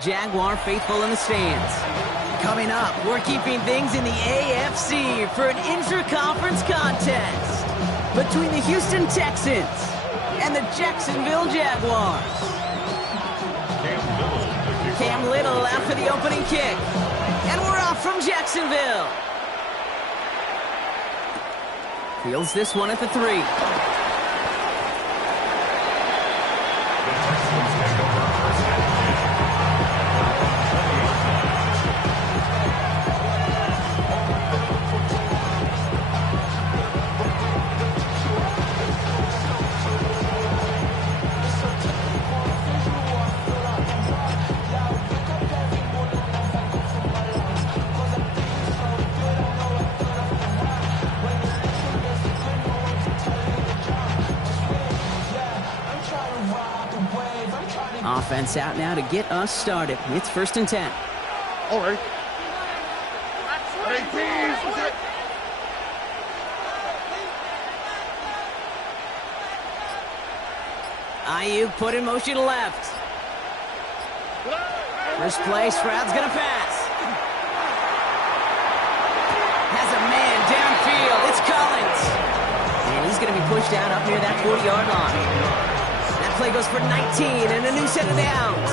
Jaguar faithful in the stands. Coming up, we're keeping things in the AFC for an intra-conference contest between the Houston Texans and the Jacksonville Jaguars. Cam Little out for the opening kick. And we're off from Jacksonville. Fields this one at the 3. Offense out now to get us started. It's 1st and 10. All right. Ayuk put in motion left. First play, Stroud's gonna pass. Has a man downfield. It's Collins. And he's gonna be pushed out up near that 40-yard line. Play goes for 19 and a new set of downs.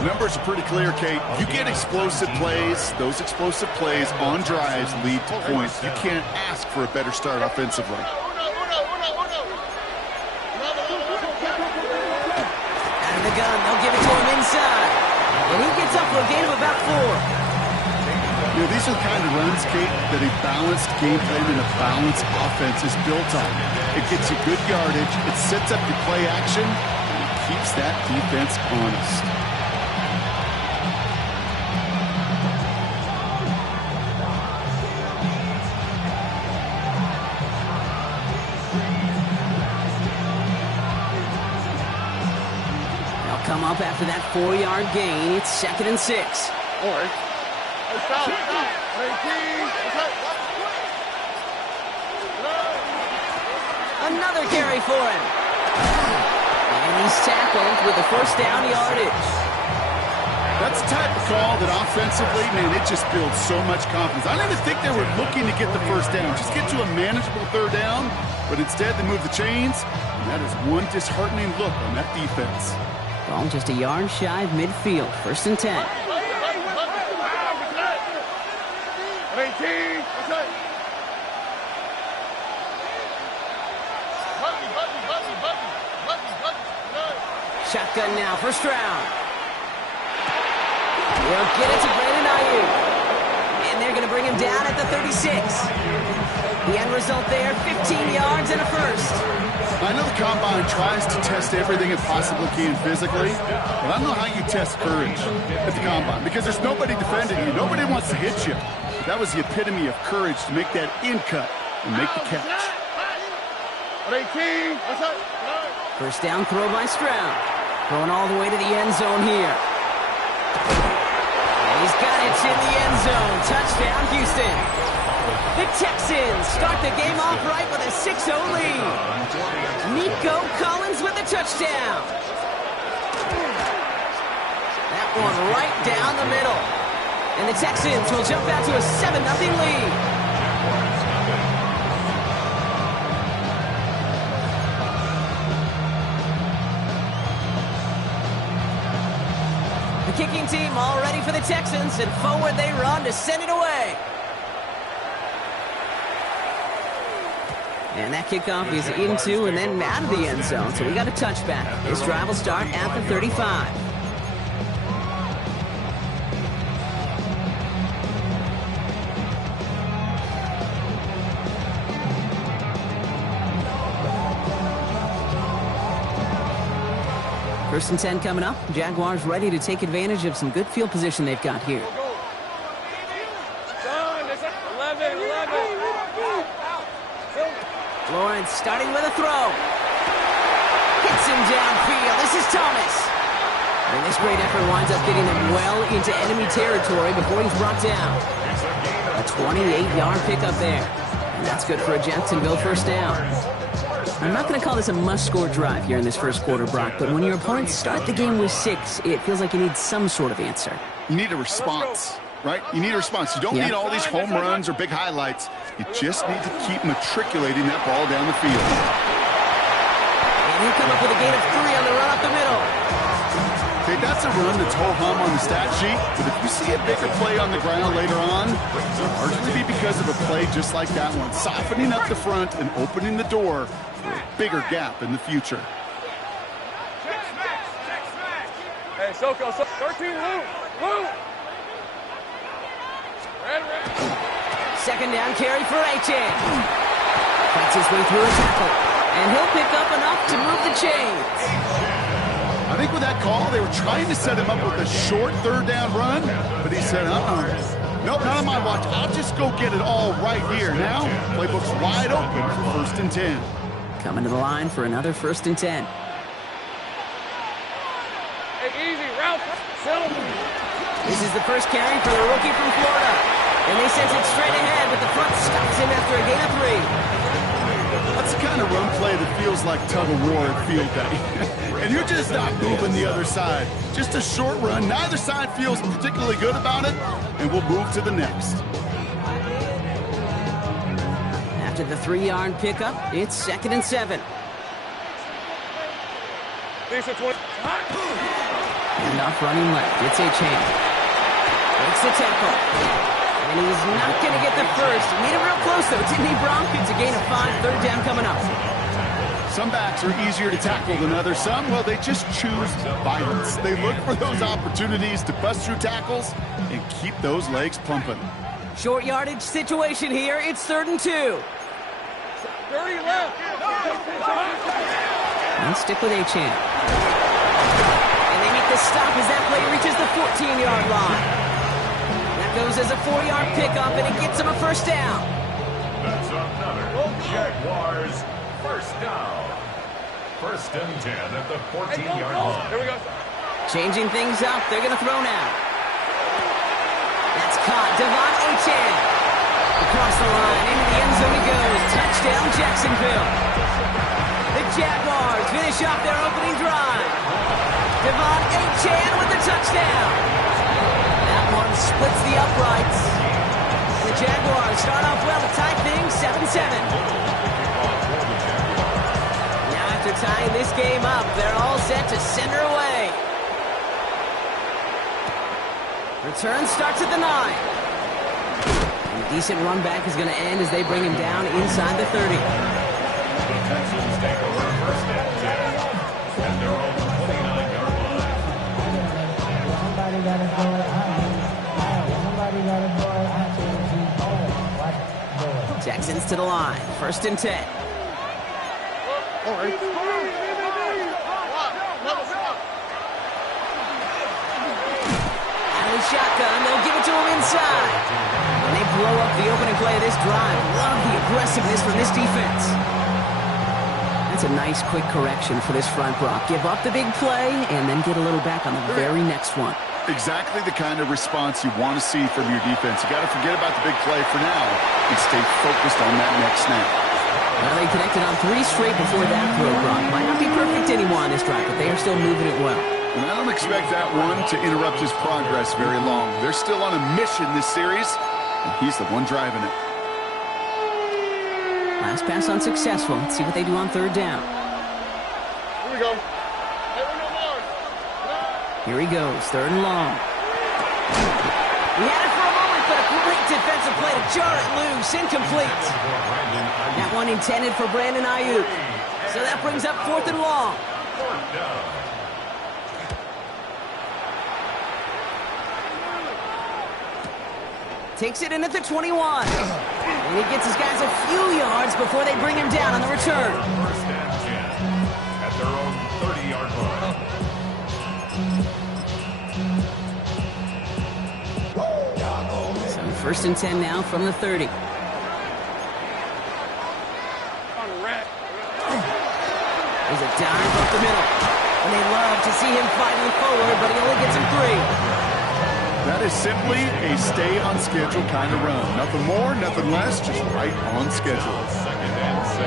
The numbers are pretty clear, Kate. You get explosive plays. Those explosive plays on drives lead to points. You can't ask for a better start offensively. Out of the gun, they'll give it to him inside. And he gets up for a gain of about 4. You know, these are the kind of runs, Kate, that a balanced game plan and a balanced offense is built on. It gets you good yardage, it sets up your play action, and it keeps that defense honest. They'll come up after that 4-yard gain. It's 2nd and 6. All right. Another carry for him. And he's tackled with the 1st down yardage. That's the type of call that offensively, man, it just builds so much confidence. I don't even think they were looking to get the 1st down. Just get to a manageable 3rd down. But instead, they move the chains. And that is one disheartening look on that defense. Ball just a yard shy of midfield. 1st and 10. Shotgun now for Stroud. He'll get it to Brandon Ayuk. And they're going to bring him down at the 36. The end result there, 15 yards and a 1st. I know the Combine tries to test everything it possibly can physically, but I don't know how you test courage at the Combine because there's nobody defending you. Nobody wants to hit you. That was the epitome of courage to make that in cut and make the catch. 1st down throw by Stroud. Going all the way to the end zone here. And he's got it in the end zone. Touchdown, Houston. The Texans start the game off right with a 6-0 lead. Nico Collins with the touchdown. That one right down the middle. And the Texans will jump out to a 7-0 lead. The kicking team all ready for the Texans, and forward they run to send it away. And that kickoff is into and then out of the end zone, so we got a touchback. This drive will start at the 35. First and 10 coming up. Jaguars ready to take advantage of some good field position they've got here. Lawrence starting with a throw. Hits him downfield. This is Thomas. And this great effort winds up getting them well into enemy territory before he's brought down. A 28-yard pickup there. And that's good for a Jacksonville 1st down. I'm not going to call this a must-score drive here in this first quarter, Brock, but when your opponents start the game with 6, it feels like you need some sort of answer. You need a response, right? You need a response. You don't need all these home runs or big highlights. You just need to keep matriculating that ball down the field. And he'll come up with a gain of 3 on the run up the middle. Okay, that's a run that's ho-hum on the stat sheet, but if you see a bigger play on the ground later on, it's largely to be because of a play just like that one, softening up the front and opening the door for a bigger gap in the future. Hey, Soko, 13, Lou. Second down carry for Achan. Fights his way through a tackle, and he'll pick up enough to move the chains. I think with that call, they were trying to set him up with a short third down run, but he said, nope, not on my watch. I'll just go get it all right here. Now, playbook's wide open for 1st and 10. Coming to the line for another 1st and 10. Hey, easy, Ralph. This is the first carry for the rookie from Florida. And they send it straight ahead, but the front stops him after a gain of 3. That's the kind of run play that feels like tug-of-war at field day. And you're just not moving the other side. Just a short run. Neither side feels particularly good about it, and we'll move to the next. After the 3-yard pickup, it's 2nd and 7. And off running left. It's Achan. Breaks the tackle. And he's not going to get the first. He made it real close, though, didn't he, Brock? It's a gain of 5, 3rd down coming up. Some backs are easier to tackle than others. Some, well, they just choose violence. They look for those opportunities to bust through tackles and keep those legs pumping. Short yardage situation here. It's 3rd and 2. 30 left. And stick with Achan. And they make the stop as that play reaches the 14-yard line. Goes as a 4-yard pickup, and it gets him a 1st down. That's another Jaguars 1st down. 1st and 10 at the 14-yard line. Here we go. Changing things up. They're going to throw now. That's caught. Devon Achan. Across the line. Into the end zone he goes. Touchdown, Jacksonville. The Jaguars finish off their opening drive. Devon Achan with the touchdown. One splits the uprights. The Jaguars start off well to tie things 7-7. Now after tying this game up, they're all set to send her away. Return starts at the 9. And a decent run back is going to end as they bring him down inside the 30. Texans take over 1st and 10 at their own 29-yard line. Texans to the line. 1st and 10. Out of the shotgun, they'll give it to him inside. And they blow up the opening play of this drive. Love the aggressiveness from this defense. That's a nice quick correction for this front, Brock. Give up the big play and then get a little back on the very next one. Exactly the kind of response you want to see from your defense. You got to forget about the big play for now and stay focused on that next snap. Well, they connected on 3 straight before that throw, Brock. Might not be perfect anymore on this drive, but they are still moving it well. And I don't expect that one to interrupt his progress very long. They're still on a mission this series, and he's the one driving it. Last pass unsuccessful. Let's see what they do on 3rd down. Here we go. Here he goes, 3rd and long. He had it for a moment, but a great defensive play to jar it loose, incomplete. That one intended for Brandon Ayuk. So that brings up 4th and long. Takes it in at the 21. And he gets his guys a few yards before they bring him down on the return. 1st and 10 at their own 30-yard line. So 1st and 10 now from the 30. There's a dive up the middle. And they love to see him fighting forward, but he only gets him 3. That is simply a stay-on-schedule kind of run. Nothing more, nothing less, just right on schedule. 2nd and 6.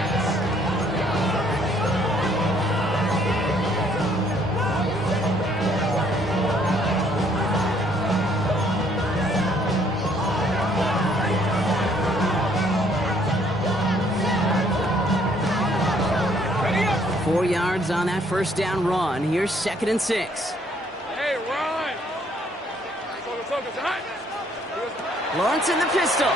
yards on that first down run. Here's 2nd and 6. Hey, run! Focus, hot! Lawrence in the pistol.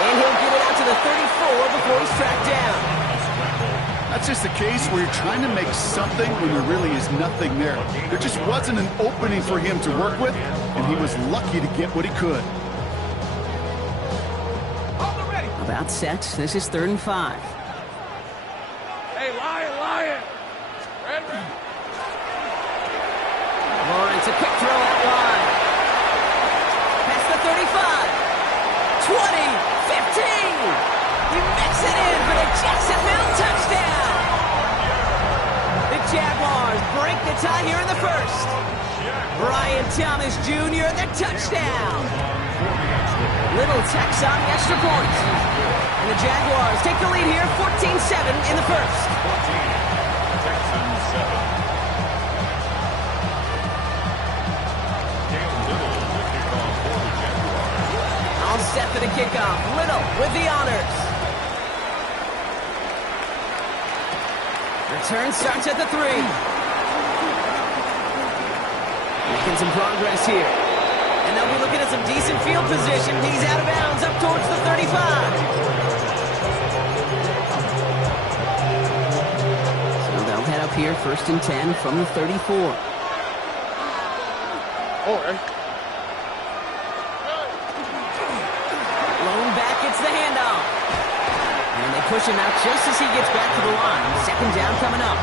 And he'll get it out to the 34 before he's tracked down. That's just a case where you're trying to make something when there really is nothing there. There just wasn't an opening for him to work with, and he was lucky to get what he could. About set. This is 3rd and 5. Hey, Lion! Red. Lawrence, a quick throw out wide. Past the 35. 20. 15. He makes it in for the Jacksonville touchdown. The Jaguars break the tie here in the first. Brian Thomas Jr. the touchdown. Little tacks on the extra point. And the Jaguars take the lead here, 14-7 in the first. 14, Texans 7. Dale Little to kick off for the Jaguars. All set for the kickoff. Little with the honors. Return starts at the 3. Making some progress here. And they'll be looking at some decent field position. He's out of bounds up towards the 35. So they'll head up here, 1st and 10 from the 34. Lone back gets the handoff. And they push him out just as he gets back to the line. 2nd down coming up.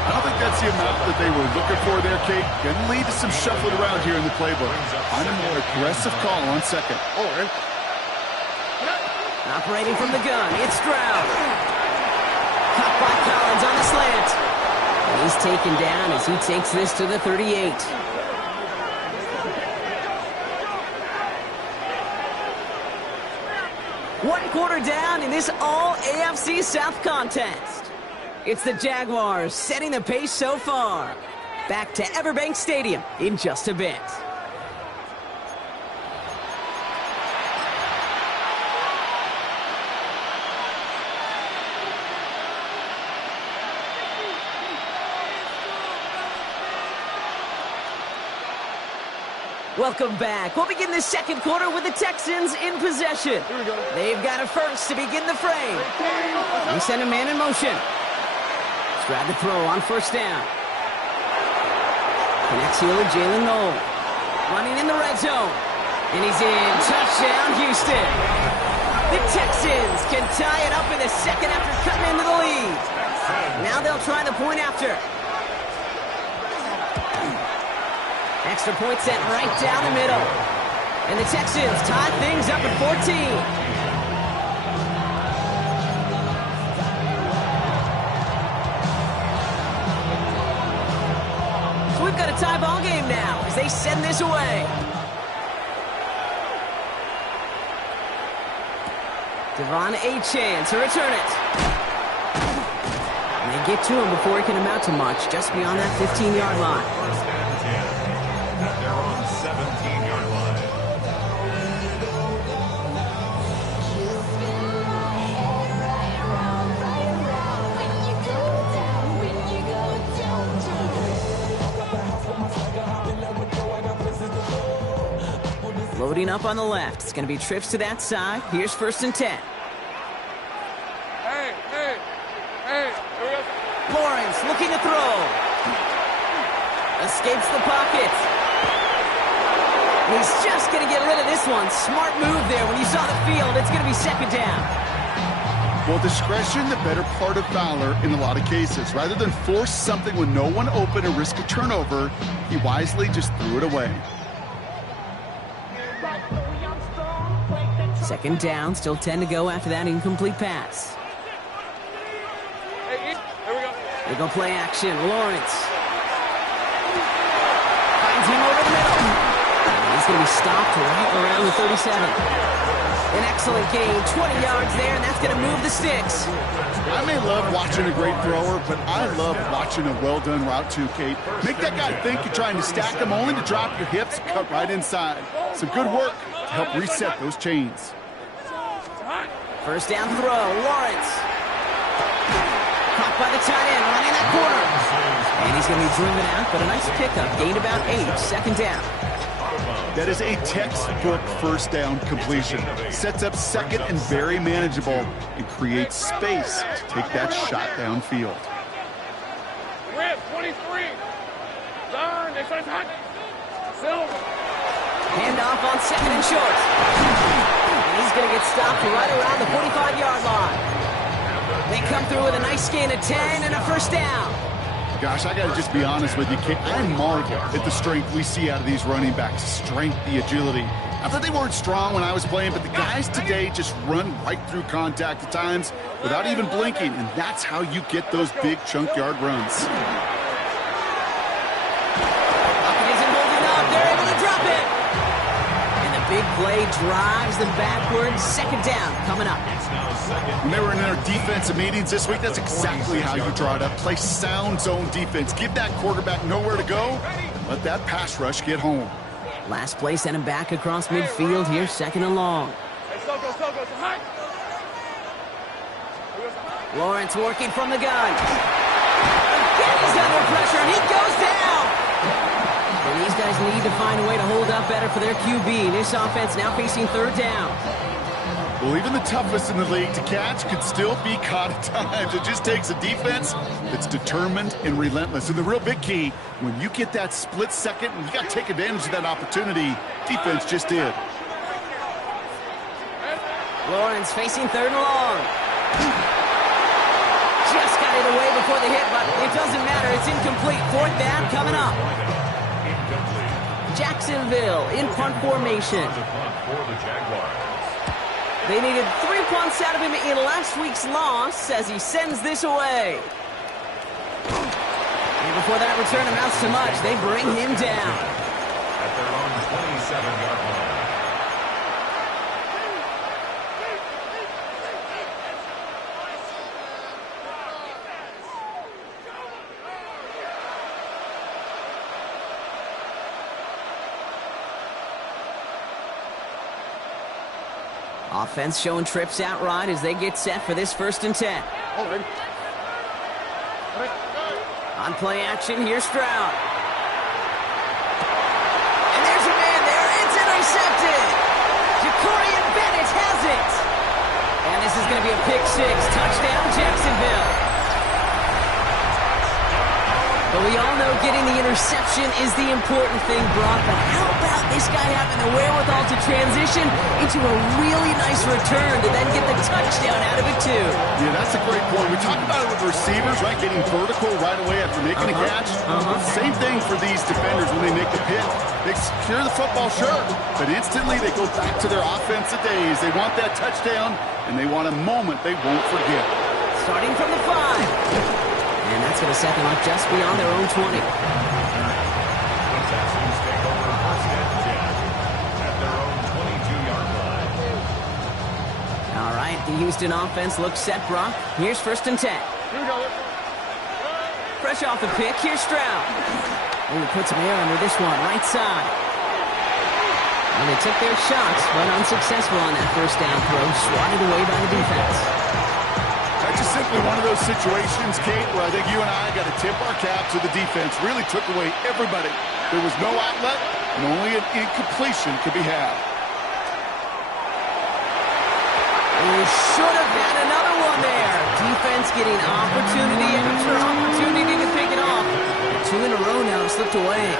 I don't think that's the amount that they were looking for there, Kate. Going to lead to some shuffling around here in the playbook. Find a more aggressive call on 2nd. Operating from the gun, it's Stroud. Caught by Collins on the slant. And he's taken down as he takes this to the 38. One quarter down in this all-AFC South contest. It's the Jaguars setting the pace so far. Back to Everbank Stadium in just a bit. Welcome back. We'll begin the 2nd quarter with the Texans in possession. They've got a first to begin the frame. They send a man in motion. Stroud to throw on 1st down. Connects here with Jalen Noel. Running in the red zone. And he's in. Touchdown, Houston. The Texans can tie it up in the 2nd after cutting into the lead. Now they'll try the point after. Extra point sent right down the middle. And the Texans tie things up at 14. So we've got a tie ball game now as they send this away. Devon Achane to return it. And they get to him before he can amount to much, just beyond that 15-yard line. They're on 17-yard line. Loading up on the left. It's going to be trips to that side. Here's 1st and 10. Hey. Lawrence looking to throw. Escapes the pocket. He's just going to get rid of this one. Smart move there. When you saw the field, it's going to be 2nd down. Well, discretion, the better part of valor in a lot of cases. Rather than force something when no one open and risk a turnover, he wisely just threw it away. 2nd down, still 10 to go after that incomplete pass. Hey, here we go. They go play action. Lawrence finds him over the middle. He's going to be stopped right around the 37. An excellent gain, 20 yards there, and that's going to move the sticks. I may love watching a great thrower, but I love watching a well-done route too, Kate. Make that guy think you're trying to stack him only to drop your hips, cut right inside. Some good work to help reset those chains. First down throw, Lawrence. Caught by the tight end, running that corner. And he's going to be driven out, but a nice pickup. Gained about 8, second down. That is a textbook first down completion. Sets up second and very manageable and creates space to take that shot downfield. Red, 23. Turn, they try to Silver. Handoff on second and short. And he's going to get stopped right around the 45-yard line. They come through with a nice gain of 10 and a first down. Gosh, I got to just be honest with you, Kate. I marvel at the strength we see out of these running backs. Strength, the agility. Not that they weren't strong when I was playing, but the guys today just run right through contact at times without even blinking, and that's how you get those big chunk yard runs. Isn't holding up. They're able to drop it. And the big play drives them backwards. Second down coming up. When they were in their defensive meetings this week, that's exactly how you draw it up. Play sound zone defense. Give that quarterback nowhere to go. Let that pass rush get home. Last play sent him back across midfield here, second and long. Lawrence working from the gun. Again, he's under pressure, and he goes down. And these guys need to find a way to hold up better for their QB. This offense now facing third down. Well, even the toughest in the league to catch could still be caught at times. It just takes a defense that's determined and relentless. And the real big key, when you get that split second, and you got to take advantage of that opportunity, defense just did. Lawrence facing third and long. Just got it away before the hit, but it doesn't matter. It's incomplete. Fourth down coming up. Jacksonville in punt formation. They needed 3 punts out of him in last week's loss as he sends this away. And before that return amounts to much, they bring him down. At their own 27-yard line. Offense showing trips out right as they get set for this 1st and 10. On play action, here's Stroud. And there's a man there. It's intercepted. Jacorian Bennett has it. And this is going to be a pick 6. Touchdown, Jacksonville. But we all know getting the interception is the important thing, Brock. But how about this guy having the wherewithal to transition into a really nice return to then get the touchdown out of it, too? Yeah, that's a great point. We talk about it with receivers, right? Getting vertical right away after making a catch. Same thing for these defenders when they make the pick. They secure the football, sure, but instantly they go back to their offensive days. They want that touchdown, and they want a moment they won't forget. Starting from the 5. And that's going to set them up just beyond their own 20. The Texans take over 1st and 10 at their own 22-yard line. All right, the Houston offense looks set, Brock. Here's 1st and 10. Fresh off the pick, here's Stroud. Ooh, puts some air under this one, right side. And they took their shots, but unsuccessful on that first down throw, swatted away by the defense. That's just simply one of those situations, Kate, where I think you and I got to tip our cap to the defense. Really took away everybody. There was no outlet, and only an incompletion could be had. We should have had another one there. Defense getting opportunity after opportunity to pick it off. 2 in a row now slipped away.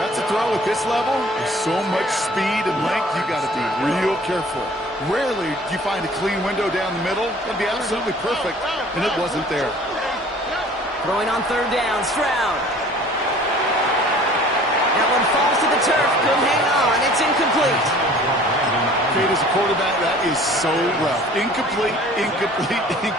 That's a throw at this level. There's so much speed and length, you got to be real careful. Rarely do you find a clean window down the middle. That'd be absolutely perfect, and it wasn't there. Throwing on 3rd down, Stroud. That one falls to the turf. Couldn't hang on. It's incomplete. Kate, as a quarterback, that is so rough. Incomplete, incomplete.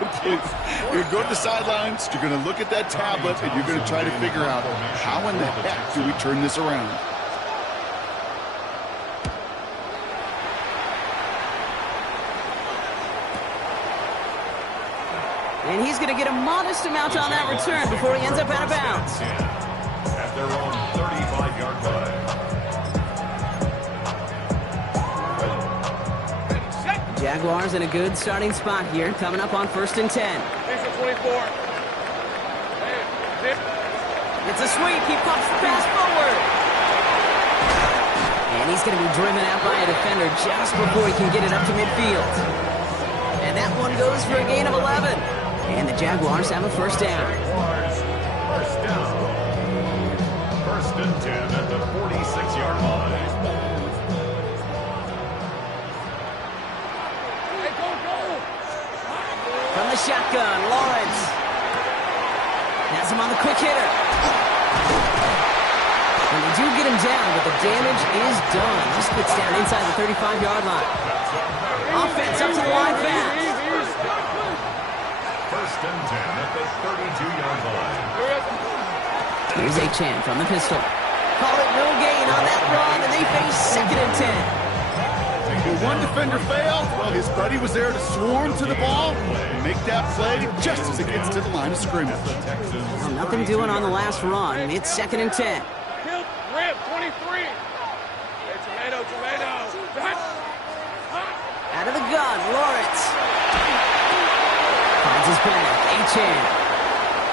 You're going to the sidelines, you're going to look at that tablet, and you're going to try to figure out how in the heck do we turn this around. And he's going to get a modest amount on that return before he ends up out of bounds. At their own 35-yard line. Jaguars in a good starting spot here, coming up on 1st and 10. 24. It's a sweep. He pumps the pass forward. And he's going to be driven out by a defender just before he can get it up to midfield. And that one goes for a gain of 11. And the Jaguars have a first down. First down. 1st and 10 at the 46-yard line. From the shotgun, Lawrence. Has him on the quick hitter. And they do get him down, but the damage is done. He splits down inside the 35-yard line. Offense up to the line fast. 1st and 10 at the 32-yard line. Here's Achane from the pistol. Call it no gain on that run, and they face 2nd and 10. One defender failed. Well, his buddy was there to swarm to the ball and make that play just as it gets to the line of scrimmage. Well, nothing doing on the last run. It's 2nd and 10. Rip, 23. Hey, tomato. Out of the gun, Lawrence. Finds his back, Achane.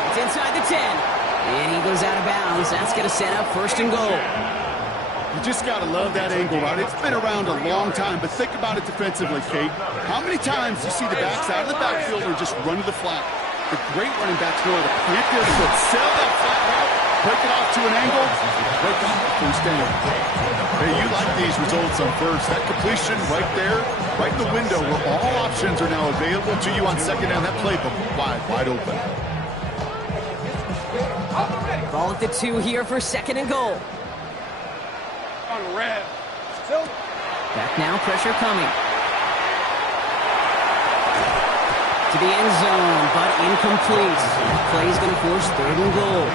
It's inside the 10. And he goes out of bounds. That's going to set up 1st and goal. You just got to love that angle route. It's been around a long time, but think about it defensively, Kate. How many times do you see the backs out of the backfield or just run to the flat? The great running backs know how to plant their foot, sell that flat route, break it off to an angle, break off the first down. Hey, you like these results on first. That completion right there, right in the window where all options are now available to you on 2nd down. That playbook wide open. Ball at the 2 here for 2nd and goal. On red. Back now, pressure coming. To the end zone, but incomplete. That play is going to force 3rd and goal.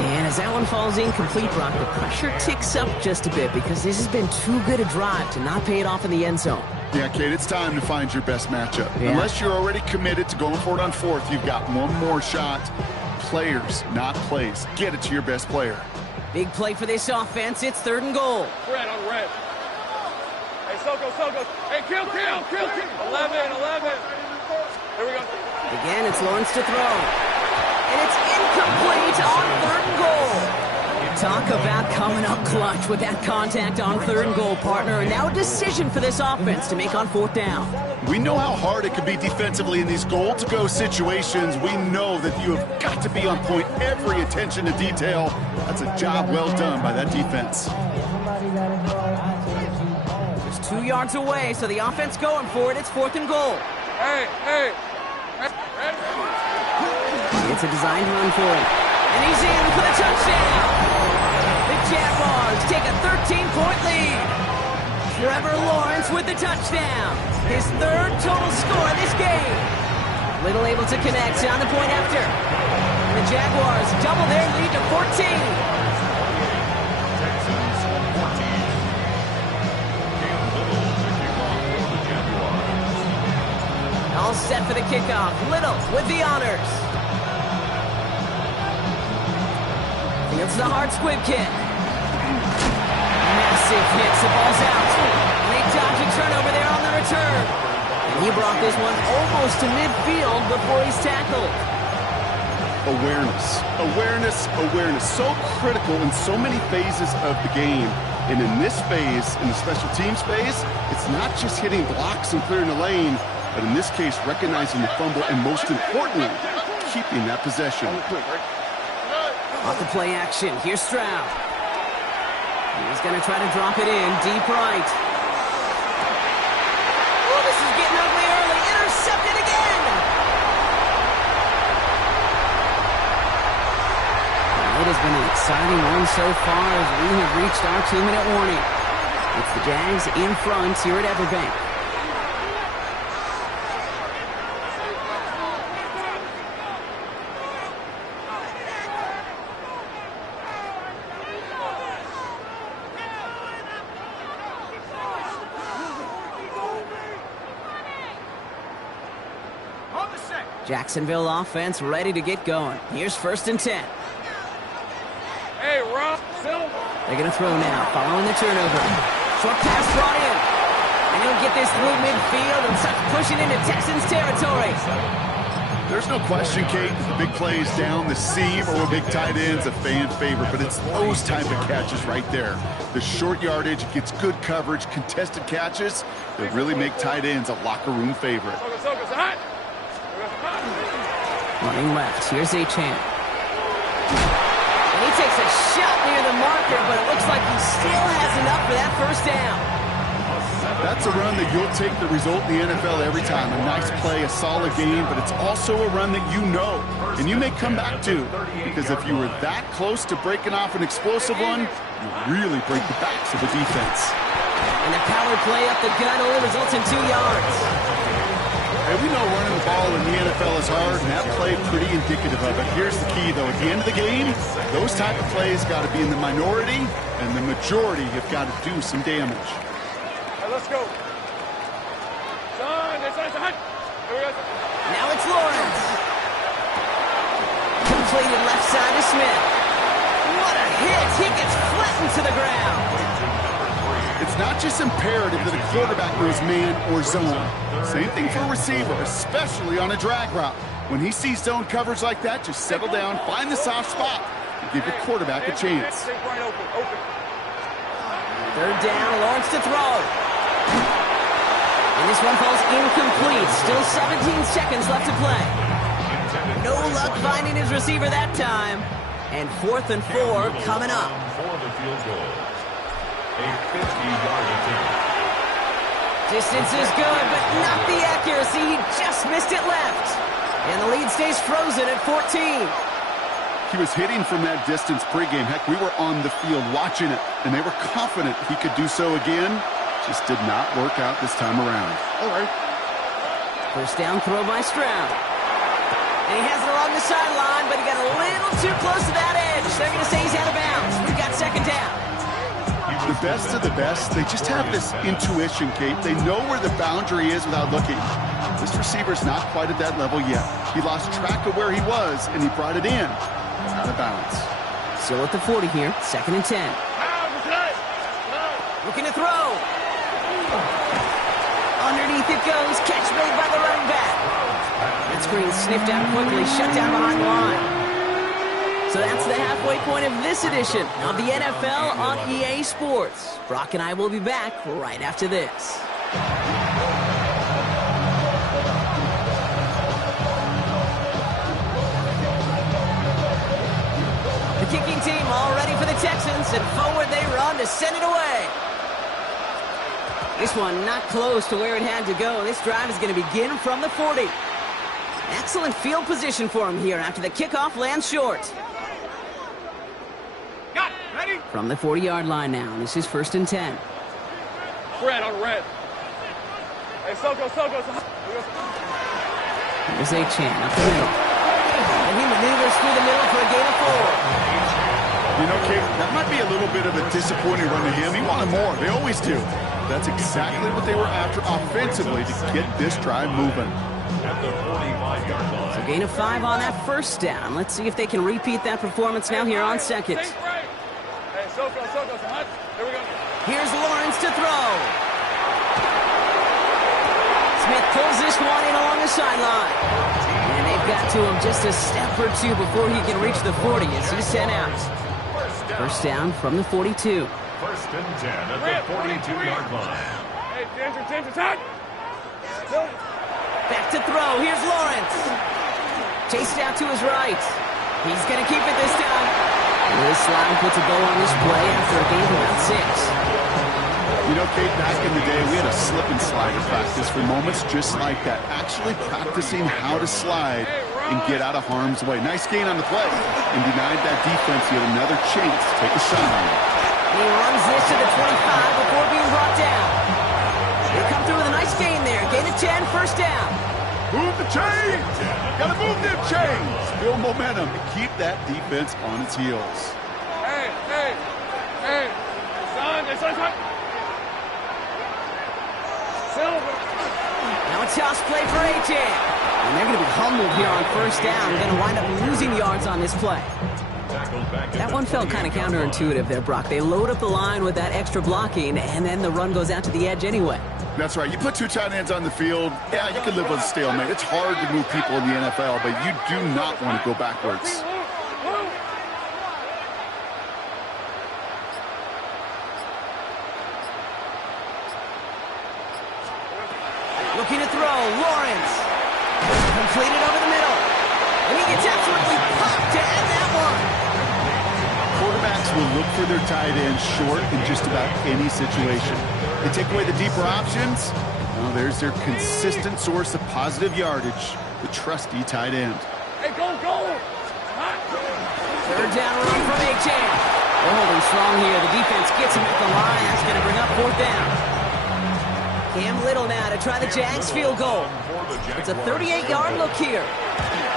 And as that one falls incomplete, Brock, the pressure ticks up just a bit because this has been too good a drive to not pay it off in the end zone. Yeah, Kate, it's time to find your best matchup. Yeah. Unless you're already committed to going for it on 4th, you've got one more shot. Players, not plays. Get it to your best player. Big play for this offense. It's 3rd and goal. Red on red. Hey, Soko. Hey, kill. 11. Here we go. Again, it's Lawrence to throw. And it's incomplete on 3rd and goal. Talk about coming up clutch with that contact on 3rd and goal, partner. And now a decision for this offense to make on 4th down. We know how hard it can be defensively in these goal-to-go situations. We know that you have got to be on point, every attention to detail. That's a job well done by that defense. Just 2 yards away, so the offense going for it. It's 4th and goal. Hey. It's a designed run for it. And he's in for the touchdown. The Jaguars take a 13-point lead. Trevor Lawrence with the touchdown. His 3rd total score in this game. Little able to connect on the point after. The Jaguars double their lead to 14. Texans 14. Cam Little to kick off for the Jaguars. All set for the kickoff. Little with the honors. It's the hard squib kick. Massive hits. The ball's out. They dodge a turnover there on the return. And he brought this one almost to midfield before he's tackled. Awareness. So critical in so many phases of the game. And in this phase, in the special teams phase, it's not just hitting blocks and clearing the lane, but in this case, recognizing the fumble and most importantly, keeping that possession. Off the play action. Here's Stroud. He's going to try to drop it in deep right. Oh, this is getting ugly early. Intercepted again. It has been an exciting one so far as we have reached our 2-minute warning. It's the Jags in front here at Everbank. Jacksonville offense ready to get going. Here's 1st and 10. Hey, Rob, Silver. They're going to throw now, following the turnover. Short pass brought in. And he'll get this through midfield and start pushing into Texans territory. There's no question, Kate, the big plays down the seam or a big tight end's a fan favorite, but it's those type of catches right there. The short yardage gets good coverage, contested catches that really make tight ends a locker room favorite. Running left, here's Achane. And he takes a shot near the marker, but it looks like he still has enough for that 1st down. That's a run that you'll take the result in the NFL every time. A nice play, a solid game, but it's also a run that you know, and you may come back to, because if you were that close to breaking off an explosive one, you really break the backs of the defense. And the power play up the gut only results in 2 yards. Hey, we know running the ball in the NFL is hard, and that play pretty indicative of it. Here's the key, though. At the end of the game, those type of plays got to be in the minority, and the majority have got to do some damage. Let's go. Son, it's on. Now it's Lawrence. Completed left side to Smith. What a hit. He gets flattened to the ground. It's not just imperative that a quarterback knows man or zone. Same thing for a receiver, especially on a drag route. When he sees zone coverage like that, just settle down, find the soft spot, and give your quarterback a chance. 3rd down, Lawrence to throw. And this one falls incomplete. Still 17 seconds left to play. No luck finding his receiver that time. And 4th and 4 coming up. For the field goal. A 50-yard attempt. Distance is good, but not the accuracy. He just missed it left. And the lead stays frozen at 14. He was hitting from that distance pregame. Heck, we were on the field watching it, and they were confident he could do so again. Just did not work out this time around. All right. 1st down throw by Stroud. And he has it along the sideline, but he got a little too close to that edge. They're going to say he's out of bounds. We've got 2nd down. The best of the best, they just have this intuition, Kate. They know where the boundary is without looking. This receiver's not quite at that level yet. He lost track of where he was, and he brought it in. Out of bounds. Still at the 40 here. 2nd and 10. Looking to throw. Underneath it goes. Catch made by the running back. That screen sniffed out quickly. Shut down behind the line. So that's the halfway point of this edition of the NFL on EA Sports. Brock and I will be back right after this. The kicking team all ready for the Texans, and forward they run to send it away. This one not close to where it had to go. This drive is going to begin from the 40. Excellent field position for him here after the kickoff lands short. Got it. Ready? From the 40-yard line now. This is 1st and 10. Red on red. Hey, Soko. Here's Achane up the middle. And he maneuvers through the middle for a gain of 4. You know, Kate, that might be a little bit of a disappointing run to him. He wanted more. They always do. That's exactly what they were after offensively to get this drive moving. At the 45-yard line. So gain of 5 on that 1st down. Let's see if they can repeat that performance now here on 2nd. Hey, Soko. Here we go. Here's Lawrence to throw. Smith pulls this one in along the sideline. And they've got to him just a step or two before he can reach the 40 as he's sent out. 1st down from the 42. 1st and 10 at the 42-yard line. Hey, danger, time. Back to throw. Here's Lawrence. Chased out to his right. He's going to keep it this time. This slide puts a bow on this play after a gain of about 6. You know, Kate, back in the day, we had a slip and slide practice for moments just like that. Actually practicing how to slide and get out of harm's way. Nice gain on the play. And denied that defense yet another chance to take a shot on him. He runs this to the 25 before being brought down. They come through with a nice gain there. Gain of 10, 1st down. Move the chains! Gotta move them chains! Build momentum to keep that defense on its heels. Hey. Son. Silver. Now toss play for A-Chan. And they're going to be humbled here on first down. They're going to wind up losing yards on this play. That one felt kind of counterintuitive there, Brock. They load up the line with that extra blocking, and then the run goes out to the edge anyway. That's right. You put two tight ends on the field, yeah, you can live with a stalemate. It's hard to move people in the NFL, but you do not want to go backwards. Looking to throw, Lawrence. Completed over the middle. And he gets absolutely popped to end that one. Quarterbacks will look for their tight ends short in just about any situation. They take away the deeper options. Well, there's their consistent source of positive yardage, the trusty tight end. Hey, go! Third down run from A-Chan. They're holding strong here. The defense gets him at the line. That's going to bring up fourth down. Cam Little now to try the Jags field goal. It's a 38-yard look here.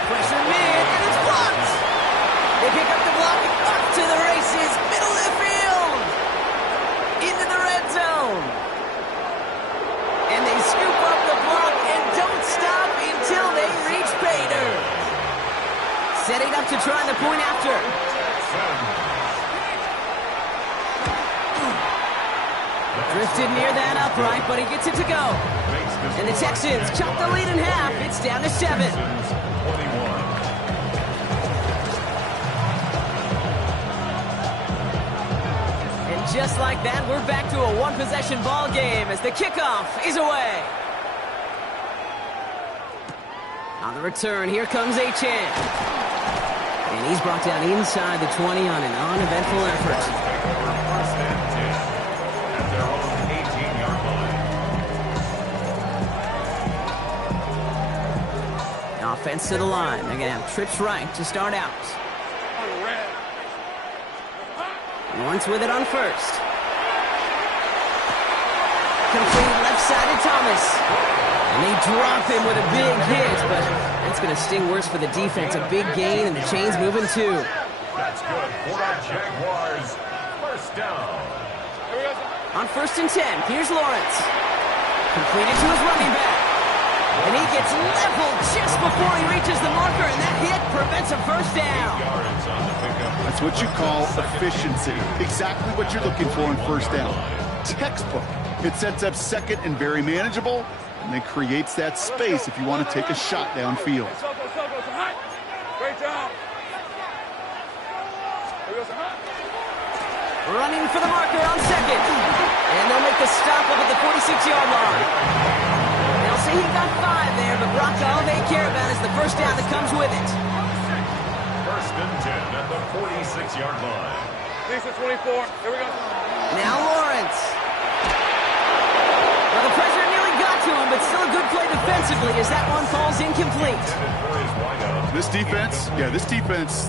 Pressure mid, and it's blocked. They pick up the block and off to the races. Middle of the field. Into the red zone. And they scoop up the block and don't stop until they reach pay dirt. Setting up to try the point after. Drifted near that upright, but he gets it to go. And the Texans chop the lead in half. It's down to 7. And just like that, we're back to a one-possession ball game as the kickoff is away. On the return, here comes A-Chan. And he's brought down inside the 20 on an uneventful effort. Offense to the line. They're going to have trips right to start out. Lawrence with it on first. Complete left-sided Thomas. And they drop him with a big hit, but that's going to sting worse for the defense. A big gain, and the chain's moving too. That's good for the Jaguars. First down. On first and 10, here's Lawrence. Completed to his running back. And he gets leveled just before he reaches the marker, and that hit prevents a first down. That's what you call efficiency. Exactly what you're looking for in first down. Textbook. It sets up second and very manageable, and then creates that space if you want to take a shot downfield. Great job. Running for the marker on second. And they'll make the stop up at the 46-yard line. They'll say he got 5 there, but Brock, all they care about is the first down that comes with it. First and 10 at the 46-yard line. Lisa 24. Here we go. Now Lawrence. Well, the pressure nearly got to him, but still a good play defensively as that one falls incomplete. This defense,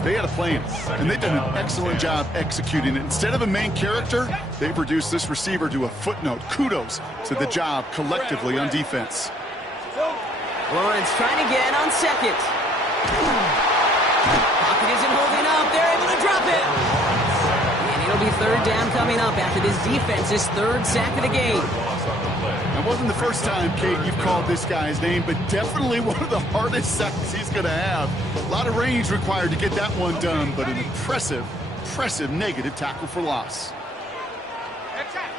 they had a plan, and they've done an excellent job executing it. Instead of a main character, they've reduced this receiver to a footnote. Kudos to the job collectively on defense. Lawrence trying again on second. Pocket isn't holding up. They're able to drop it. And it'll be third down coming up after this defense's third sack of the game. It wasn't the first time, Kate, you've called this guy's name, but definitely one of the hardest sacks he's going to have. A lot of range required to get that one done, but an impressive negative tackle for loss. Check.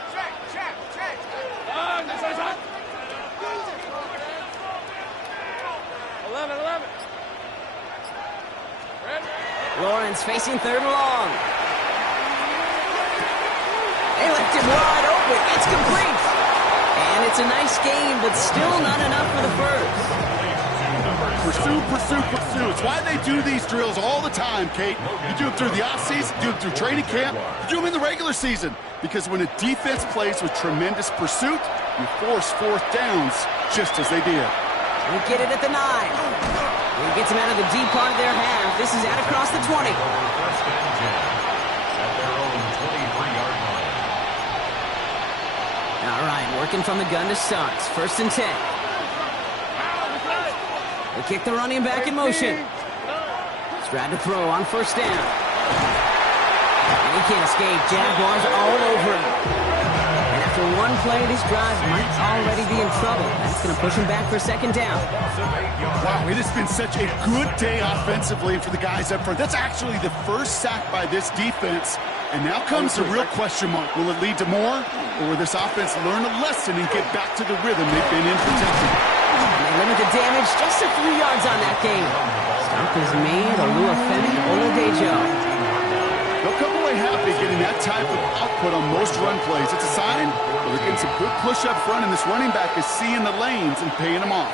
11. Lawrence facing third and long. They left him wide open. It's complete. And it's a nice game, but still not enough for the first. Pursue. It's why they do these drills all the time, Kate. You do them through the offseason, you do them through training camp, you do them in the regular season. Because when a defense plays with tremendous pursuit, you force fourth downs just as they did. We get it at the 9. He gets him out of the deep part of their half. This is out across the 20. All right, working from the gun to start. First and 10. They kick the running back in motion. Stride to throw on first down. And he can't escape. Jaguars all over him. And After one play, this drive might already be in trouble. That's going to push him back for second down. Wow, it has been such a good day offensively for the guys up front. That's actually the first sack by this defense. And now comes the real question mark. Will it lead to more? Or will this offense learn a lesson and get back to the rhythm they've been in protecting? They limit the damage just to 3 yards on that game. Stop is made, Oluwafemi Oladejo. They'll come away happy getting that type of output on most run plays. It's a sign that they're getting some good push up front, and this running back is seeing the lanes and paying them off.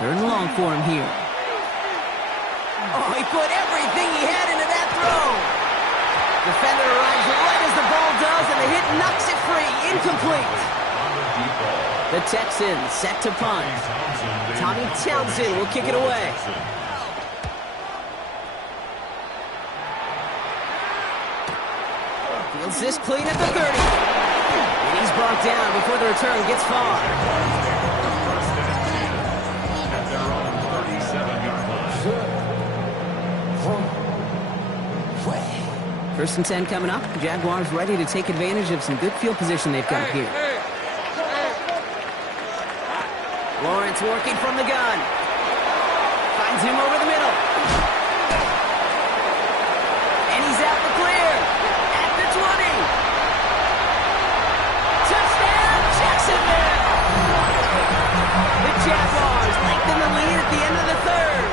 Third and long for him here. Oh, he put everything he had into that throw. Defender arrives right as the ball does, and the hit knocks it free. Incomplete. The Texans set to punt. Tommy Townsend will kick it away. Fields this clean at the 30. And he's brought down before the return gets far. First and 10 coming up. Jaguars ready to take advantage of some good field position they've got here. Lawrence working from the gun. Finds him over the middle. And he's out the clear. At the 20. Touchdown, Jacksonville! The Jaguars lengthen the lead at the end of the third.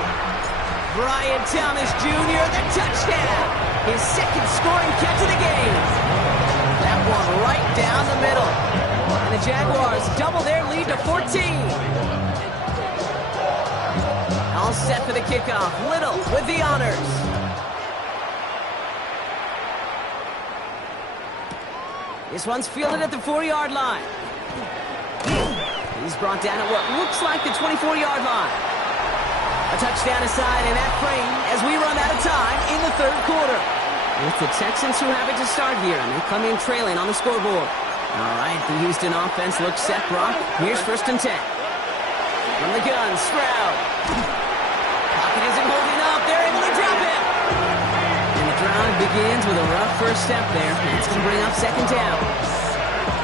Brian Thomas Jr., the touchdown. His second scoring catch of the game. That one right down the middle. And the Jaguars double their lead to 14. All set for the kickoff. Little with the honors. This one's fielded at the 4-yard line. He's brought down at what looks like the 24-yard line. A touchdown aside in that frame as we run out of time in the third quarter. It's the Texans who have it to start here, and they come in trailing on the scoreboard. All right, the Houston offense looks set, Brock. Here's first and 10. From the gun, Stroud. Pocket isn't holding up. They're able to drop it. And the drive begins with a rough first step there. It's going to bring up second down.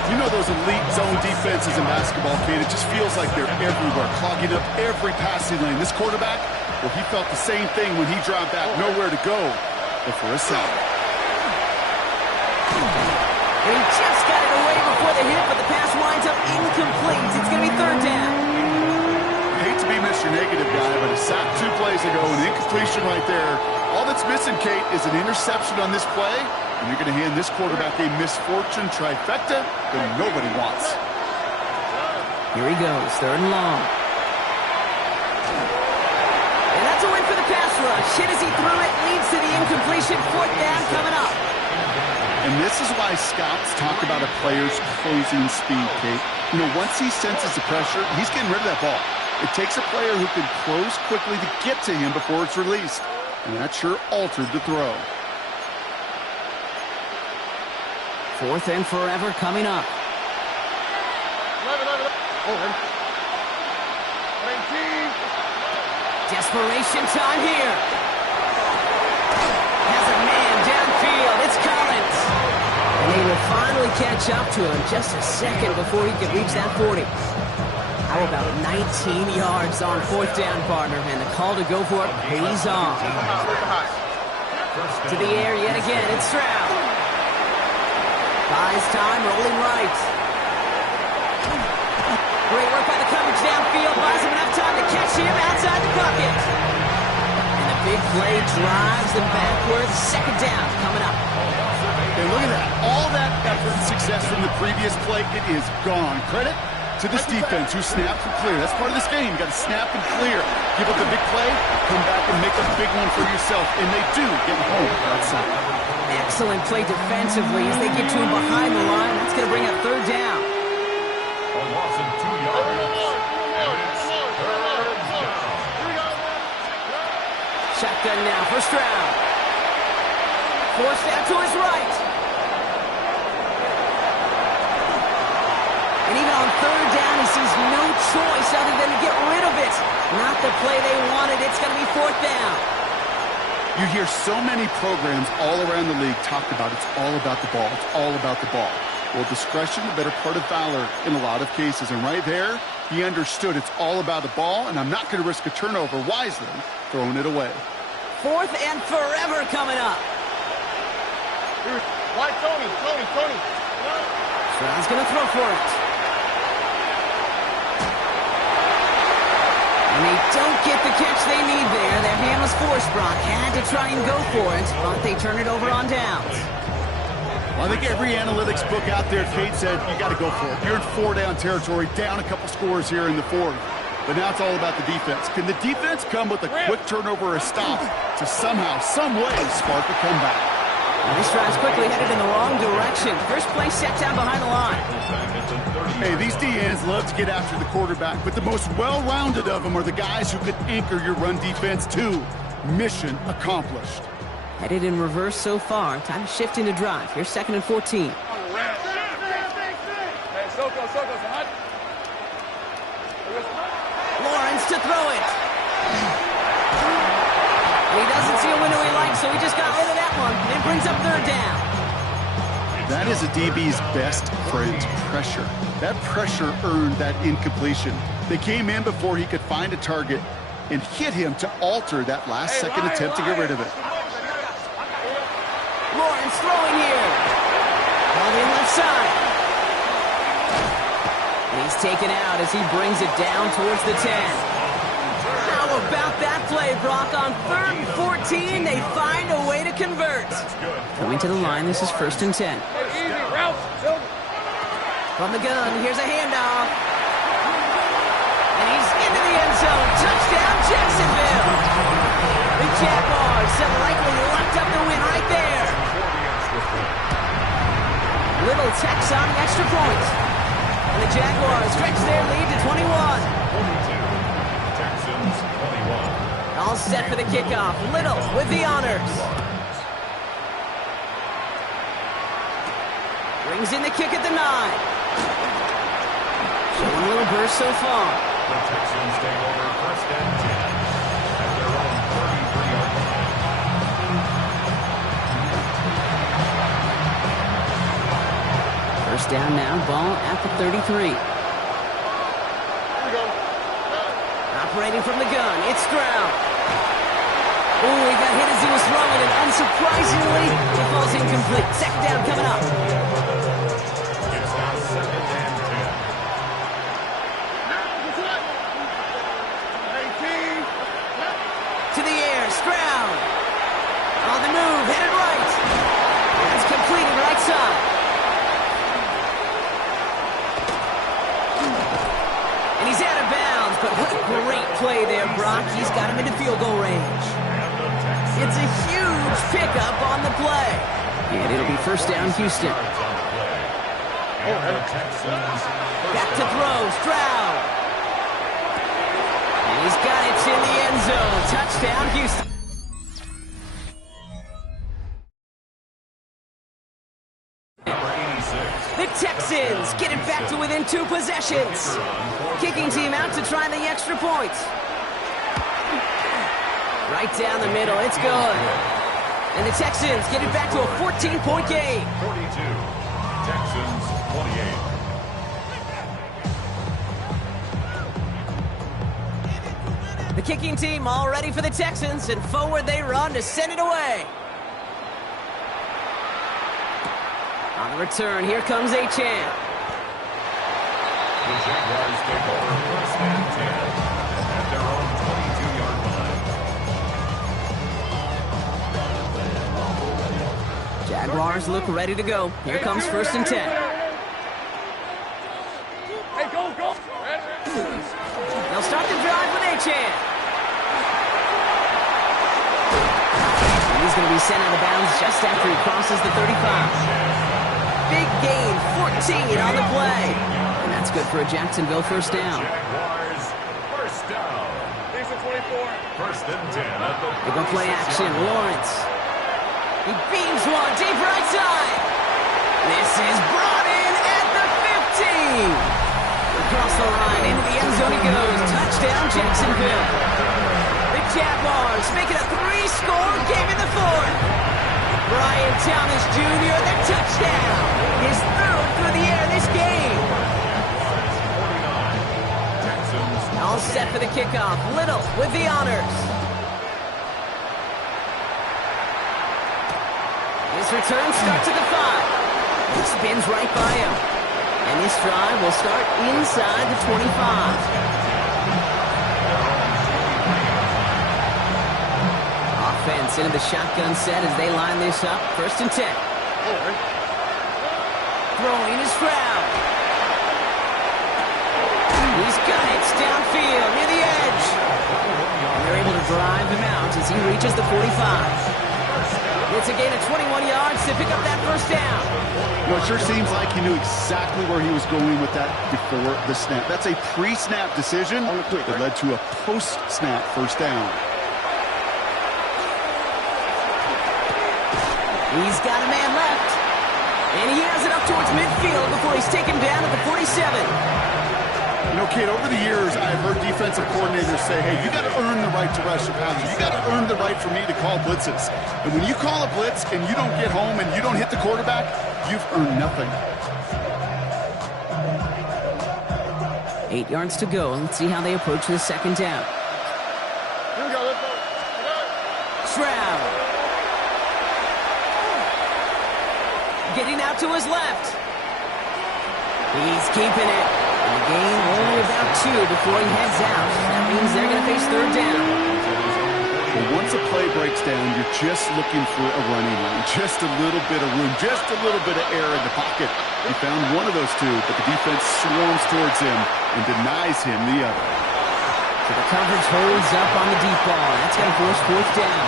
You know those elite zone defenses in basketball, Kate. It just feels like they're everywhere, clogging up every passing lane. This quarterback, well, he felt the same thing when he dropped back, nowhere to go but for a sack. And he just got it away before the hit, but the pass winds up incomplete. It's going to be third down. I hate to be Mr. Negative guy, but a sack 2 plays ago, an incompletion right there. All that's missing, Kate, is an interception on this play, and you're going to hand this quarterback a misfortune trifecta that nobody wants. Here he goes, third and long. And that's a win for the pass rush. Hit as he threw it, leads to the incompletion. Fourth down coming up. And this is why scouts talk about a player's closing speed, Kate. You know, once he senses the pressure, he's getting rid of that ball. It takes a player who can close quickly to get to him before it's released. And that sure altered the throw. Fourth and forever coming up. 11. Desperation time here. Has a man downfield. It's Collins. And he will finally catch up to him just a second before he can reach that 40. How about 19 yards on fourth down, partner? And the call to go for it pays off. To the air yet again. It's Stroud. Buys time, rolling right. Great work by the coverage downfield. Buys him enough time to catch him outside the pocket. And the big play drives them backwards. Second down coming up. And look at that. All that effort and success from the previous play, it is gone. Credit to this defense who snapped and clear. That's part of this game. You got to snap and clear. Give up the big play, come back and make a big one for yourself. And they do get home outside. Excellent play defensively as they get to him behind the line. That's going to bring up third down. A loss of 2 yards. And it's third down. Shotgun now for Stroud. Forced out to his right. And even on third down, he sees no choice other than to get rid of it. Not the play they wanted. It's going to be fourth down. You hear so many programs all around the league talk about it's all about the ball. It's all about the ball. Well, discretion, the better part of valor in a lot of cases. And right there, he understood it's all about the ball, and I'm not going to risk a turnover wisely, throwing it away. 4th and forever coming up. Why, Tony? Stroud's going to throw for it. And they don't get the catch they need there. Their hand was forced, Brock. Had to try and go for it, but they turn it over on downs. Well, I think every analytics book out there, Kate said, you got to go for it. You're in 4-down territory, down a couple scores here in the 4th. But now it's all about the defense. Can the defense come with a quick turnover or a stop to somehow, some way, spark a comeback? This drive's quickly headed in the wrong direction. First play set down behind the line. Hey, these DNs love to get after the quarterback, but the most well-rounded of them are the guys who could anchor your run defense too. Mission accomplished. Headed in reverse so far. Time to shift into drive. Here's 2nd and 14. Hey, Soko, hot. Lawrence to throw it. He doesn't see a window he likes, so he just got rid of that one. It brings up 3rd down. That is a DB's best friend, pressure. That pressure earned that incompletion. They came in before he could find a target and hit him to alter that last-second attempt to get rid of it. Lawrence throwing here. Called in left side. And he's taken out as he brings it down towards the 10. How about that play, Brock? On 3rd and 14, they find a way to convert. Coming to the line, this is 1st and 10. From the gun, here's a handoff. And he's into the end zone. Touchdown, Jacksonville. The Jaguars have likely locked up the win right there. Little Tex on the extra point. And the Jaguars stretch their lead to 21. Texans 21. All set for the kickoff. Little with the honors. Brings in the kick at the 9. Showing a little burst so far. The Texans take over 1st and 10 at their own 33-yard line. First down now, ball at the 33. Operating from the gun, it's Stroud. Oh, he got hit as he was throwing, and unsurprisingly, it falls incomplete. 2nd down coming up. It's now 2nd and 10. To the air, Stroud. On the move, headed right. It's completed right side. And he's out of bounds, but what a great play there, Brock. He's got him into field goal range. It's a huge pickup on the play. And it'll be 1st down, Houston. Back to throw, Stroud. And he's got it in the end zone. Touchdown, Houston. The Texans get it back to within 2 possessions. Kicking team out to try the extra point. Right down the middle, it's good. And the Texans get it back to a 14-point game. 42, Texans 28. The kicking team all ready for the Texans, and forward they run to send it away. On the return, here comes Achane. The Jaguars take over 1st and 10 at their own 22-yard line. Jaguars look ready to go. Here comes 1st and 10. Hey, go! They'll start the drive with Achane. And he's going to be sent out of bounds just after he crosses the 35. Big gain, 14 on the play. And that's good for a Jacksonville 1st down. Jaguars 1st down. Decent 24. 1st and 10 at the They go play action. Lawrence. He beams one deep right side. This is brought in at the 15. Across the line, into the end zone he goes. Touchdown, Jacksonville. The Jaguars make it a 3 score, gave me the fourth. Brian Thomas Jr., the touchdown. His third through the air this game. All set for the kickoff. Little with the honors. This return starts at the 5. He spins right by him. And this drive will start inside the 25. Offense into the shotgun set as they line this up. 1st and 10. Throwing is Stroud. He's got it downfield near the edge. And they're able to drive him out as he reaches the 45. It's a gain of 21 yards to pick up that 1st down. You know, it sure seems like he knew exactly where he was going with that before the snap. That's a pre-snap decision that led to a post-snap 1st down. He's got a man left. And he has it up towards midfield before he's taken down at the 47. You know, kid, over the years, I've heard defensive coordinators say, hey, you got to earn the right to rush your passer. You got to earn the right for me to call blitzes. And when you call a blitz and you don't get home and you don't hit the quarterback, you've earned nothing. 8 yards to go. Let's see how they approach the 2nd down. Here we go, let's go. Stroud. Getting out to his left. He's keeping it. And the gain only about 2 before he heads out. That means they're going to face 3rd down. Well, once a play breaks down, you're just looking for a running line. Just a little bit of room. Just a little bit of air in the pocket. He found one of those 2, but the defense swarms towards him and denies him the other. So the coverage holds up on the deep ball. That's going to force 4th down.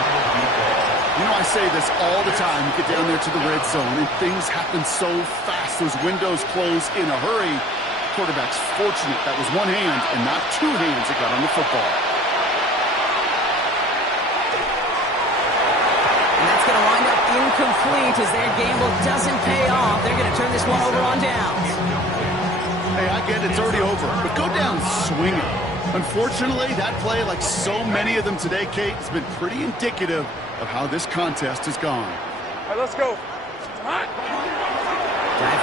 You know, I say this all the time. You get down there to the red zone, and things happen so fast. Those windows close in a hurry. Quarterback's fortunate that was one hand and not 2 hands that got on the football. And that's going to wind up incomplete as their gamble doesn't pay off. They're going to turn this one over on downs. Hey, I get it's already over, but go down swinging. Unfortunately, that play, like so many of them today, Kate, has been pretty indicative of how this contest has gone. All right, let's go. Dive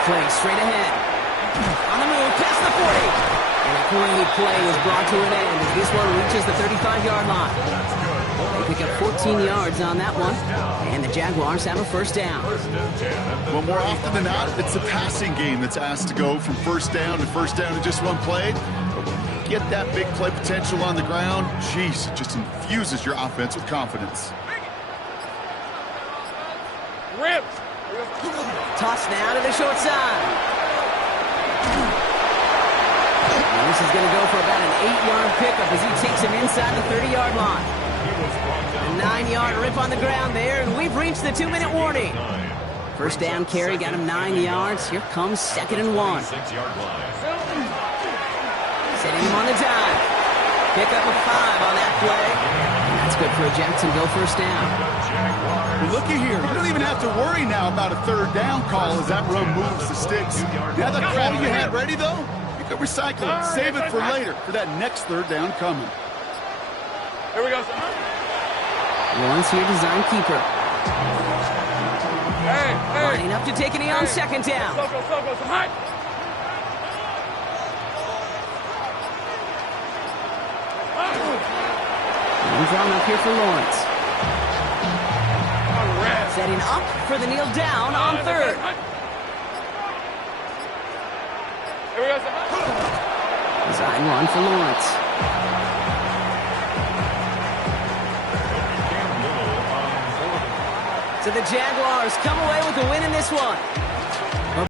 play straight ahead. On the move, past the 40. And a great play was brought to an end as this one reaches the 35-yard line. They pick up 14 yards on that one, and the Jaguars have a 1st down. Well, more often than not, it's the passing game that's asked to go from 1st down to 1st down in just one play. But when you get that big play potential on the ground, geez, it just infuses your offense with confidence. Ribs. Toss now to the short side. And this is going to go for about an 8-yard pickup as he takes him inside the 30-yard line. A 9-yard rip on the ground there, and we've reached the 2-minute warning. 1st down carry got him 9 yards. Here comes 2nd and 1. Setting him on the dive. Pick up a 5 on that play. And that's good for a Jacksonville 1st down. Well, looky here. You don't even have to worry now about a 3rd down call as that run moves the sticks. Now that call you had ready, though, you can recycle it. Save it for later for that next 3rd down coming. Here we go, son. Lawrence here, design keeper. Hey. Lining up to take it on 2nd down. So go, son. High. And drawn up here for Lawrence. Setting up for the kneel down on 3rd. Here we go, son. Design run for Lawrence. So the Jaguars come away with a win in this one.